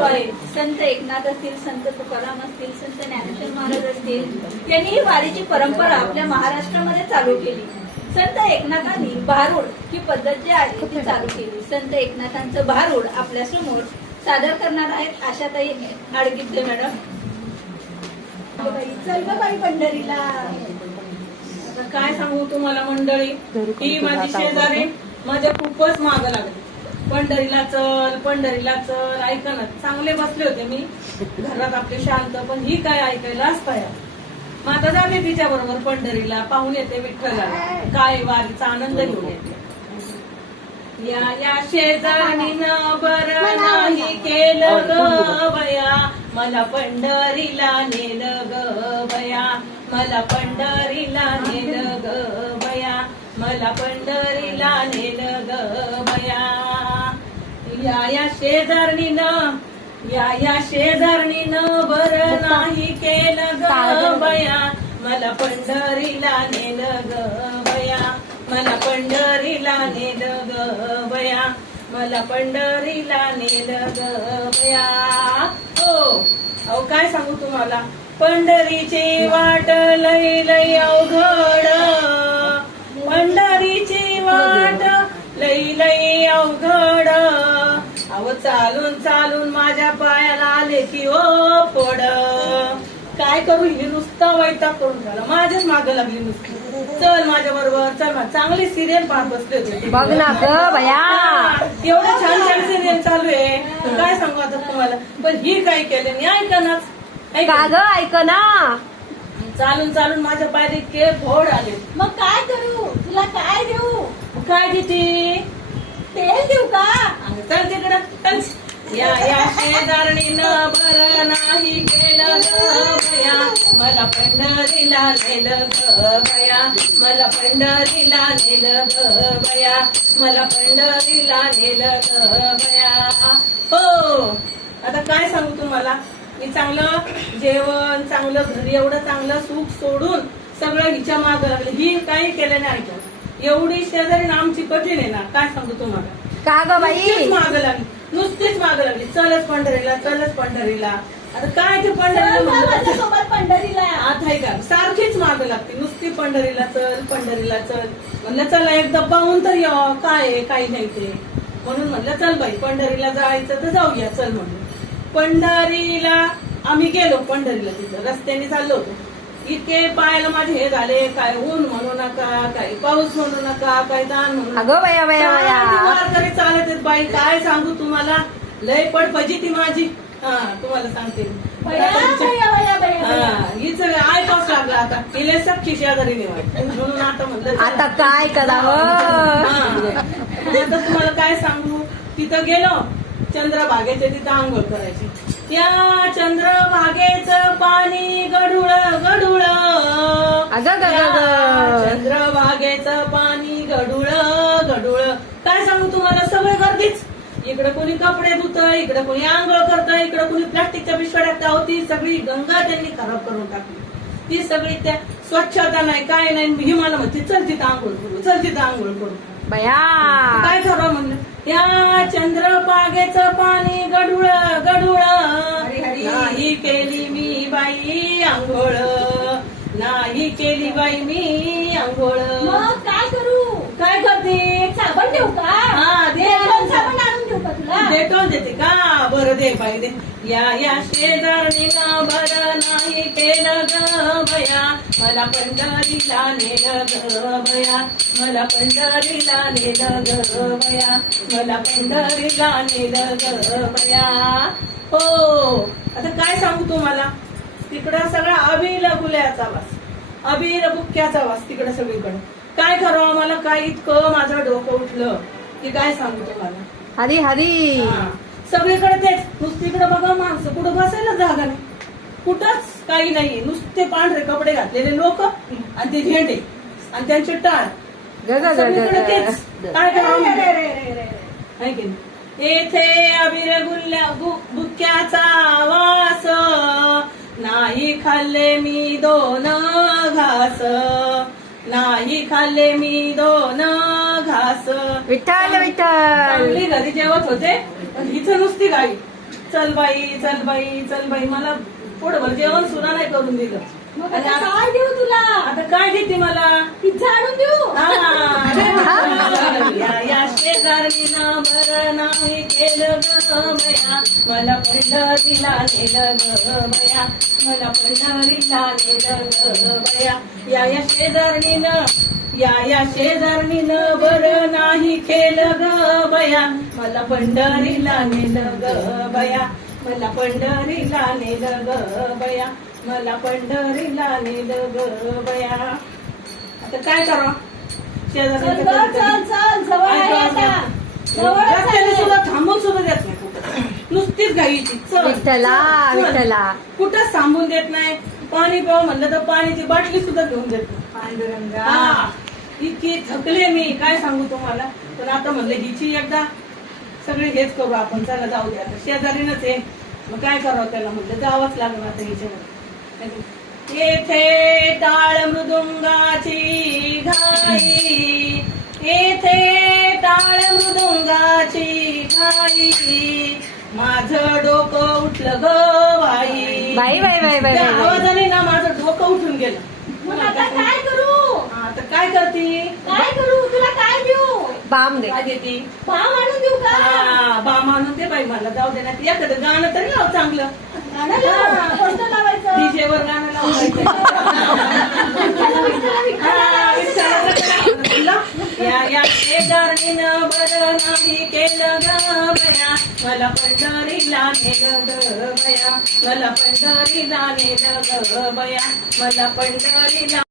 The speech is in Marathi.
संत एकनाथ असतील संत तुकाराम असतील संत ज्ञानेश्वर महाराज असतील यांनी ही वारीची परंपरा आपल्या महाराष्ट्रामध्ये चालू केली. संत एकनाथांनी भारूड ही पद्धत जी आहे ती चालू केली. संत एकनाथांचं भारूड आपल्यासमोर सादर करणार आहेत आशाताई आडगिद्दे मॅडम. चल बाई पंढरीला. काय सांगू तुम्हाला मंडळी? ही माझी शेजारी माझ्या खूपच माग लागली. पंढरीला चल पंढरीला चल ऐका ना चांगले बसले होते मी. घरात आपले शांत पण ही काय ऐकायलाच तयार मग आता जाते तिच्या बरोबर पंढरीला पाहून येते विठ्ठलाला. काय वारीचा आनंद घेऊन येते. या या शेजारीनं बरं नाही केलं ग बया. मला पंढरीला नेलं ग बया. मला पंढरी या शेजारणीनं या या शेजारणीनं बरं नाही केलं ग बया. मला पंढरीला नेलं ग बया. मला पंढरीला नेलं ग बया. मला पंढरीला नेलं ग बया. हो. अहो काय सांगू तुम्हाला? पंढरीची वाट लय लय अवघड. चालून चालून माझ्या पायाला आले की ओ पड काय करू ही नुसता वैताग करून झाला. माझ्याच माग लागली नुसती. चल माझ्या बरोबर चल चांगली सिरियल पाहत बसले होते बघ ना ग बया हा, एवढं छान छान सिरियल चालू आहे. काय सांगू आता तुम्हाला? पण ही काय केलं मी ऐकनाच ऐक ग? ऐक ना. चालून चालून माझ्या पायात इतके भोड आले. मग काय करू? तुला काय देऊ? काय किती तेल देऊ का? चल तिकडं चल या या शेजारणीनं बरं नाही केलं ग मला पंढरीला नेलं ग बया मला पंढरीला नेलं ग बया मला पंढरीला नेलं ग हो. आता काय सांगू तुम्हाला? मी चांगलं जेवण चांगलं घरी एवढं चांगलं सुख सोडून सगळं हिच्या मागं लागलं. ही काही केलं नाही ऐकलं एवढी शेजारी आमची कठीण आहे ना. काय सांगू तुम्हाला? का ग नुसतीच बाई माग लागली. नुसतीच माग लागली. चलच पंढरीला चलच पंढरीला. आता काय ते पंढरीला म्हणलं? माझ्यासोबत पंढरीला. आता आहे का सारखीच माग लागते. नुसती पंढरीला चल पंढरीला चल. म्हणलं चला एकदा पाहून तर या. काय आहे काही नाही ते. म्हणून म्हणलं चल बाई पंढरीला जायचं तर जाऊया. चल म्हणून. पंढरीला आम्ही गेलो पंढरीला तिथं. रस्त्याने चाललो होतो. इतके पायाला माझे हे झाले काय ऊन म्हणू नका काय पाऊस म्हणू नका काय दान म्हणू नका. अगं बया बया काय ती बया वारकरी चालत आहेत बाई काय सांगू तुम्हाला? लय पडपजी ती माझी. हा तुम्हाला सांगते. बया, बया, बया, बया, बया. हा, हिच लागलं आता. तिले सख्खी शेजारी निवाय म्हणून आता म्हणलं चला. आता काय करावं हा. आता तुम्हाला काय सांगू? तिथं गेलो. चंद्रभागेच्या तिथं आंघोळ करायची. या चंद्रभागेचं पाणी गढुळ ग. चंद्रभागेचं पाणी गढुळ गढुळ. काय सांगू तुम्हाला? सगळे गर्दीच. इकडे कोणी कपडे धुत इकडे कोणी आंघोळ करतं इकडे कोणी प्लास्टिकच्या पिशव्या टाकता. होती सगळी गंगा त्यांनी खराब करून टाकली. ती सगळी त्या स्वच्छता नाही काय नाही ही मला म्हणते चल तिथं आंघोळ करू चल तिथं आंघोळ करू. बया. काय करावं म्हणलं या चंद्रपागेचं पाणी गढुळ गढुळ. नाही केली मी बाई आंघोळ. नाही केली बाई मी आंघोळ. मग काय करू? काय करते? साबण देऊ का? हा, दे. देतो देते का बरं दे बाई दे. या या शेजारणीला बरं नाही केलं ग बया मला पंढरीला नेलं ग बया मला पंढरीला नेलं ग बया मला पंढरीला नेलं ग बया हो आता काय सांगू तुम्हाला? तिकडं सगळा अबिल गुल्याचा वास. अबीर बुक्क्याचा वास तिकडं सगळीकडे. काय करावं मला काय इतकं माझं डोकं उठलं? की काय सांगू तुम्हाला? हरी हरी. हा. सगळीकडे तेच. नुसतीकडे बघा माणसं कुठं बसायला जागा नाही. कुठंच काही नाही. नुसते पांढरे कपडे घातलेले लोक आणि ते झेंडे आणि त्यांचे टाळ. सगळीकडे तेच. काय करावं. है की? येथे बुक्याचा वास. नाही खाल्ले मी दोन घास. नाही खाल्ले मी दोन विठ्ठल विठ्ठल. घरी जेवत होते पण हिचं नुसती गाई. चल बाई चल बाई चल बाई मला पोटभर जेवण सुद्धा नाही करून दिलं. आणि आता काय देऊ तुला? आता काय देते मला? पिझ्झा आणून देऊ हा. या पंढरीला शेजारीनं बरं नाही केलं ग बया मला पंढरीला नेलं ग मया. मला पंढरीला नेलं ग बया या या शेजारणीनं या या शेजारणीनं बरं नाही केलं ग बया मला पंढरीला नेलं ग बया मला पंढरीला नेलं ग बया मला पंढरीला नेलं ग बया आता काय करा आहे. सुद्धा थांबून सुद्धा देत नाही कुठं. नुसतीच घाईची. चल विठ्ठला चल. विठ्ठला. कुठंच थांबून देत नाही. पाणी प्यावं म्हणलं तर पाण्याची बाटली सुद्धा घेऊन देत नाही. हा. इतकी थकले मी. काय सांगू तुम्हाला? पण आता म्हणलं हिची एकदा सगळे हेच करू आपण. चला जाऊ द्या आता. शेजारीनच आहे. मग काय करावं त्याला म्हणलं? जावंच लागणार आता हिच्यावर येथे टाळ मृदुंगाची घाई. येथे टाळ मृदुंगाची घाई. माझं डोकं उठलं ग बाई. बाई बाई बाई आवाजाने ना माझं डोकं उठून गेलं. मग आता काय करू? हा, आता काय करते? काय करू? तुला काय देऊ? बाम दे. काय देते? पाव आणून देऊ का? हा, बा मानून दे बाई मला. जाऊ दे ना एखादं गाणं तरी लाव चांगलं. गाणं लावायचं. बरं नाही केलं ग बया मला पंढरीला नेलं ग बया मला पंढरीला नेलं ग बया मला पंढरीला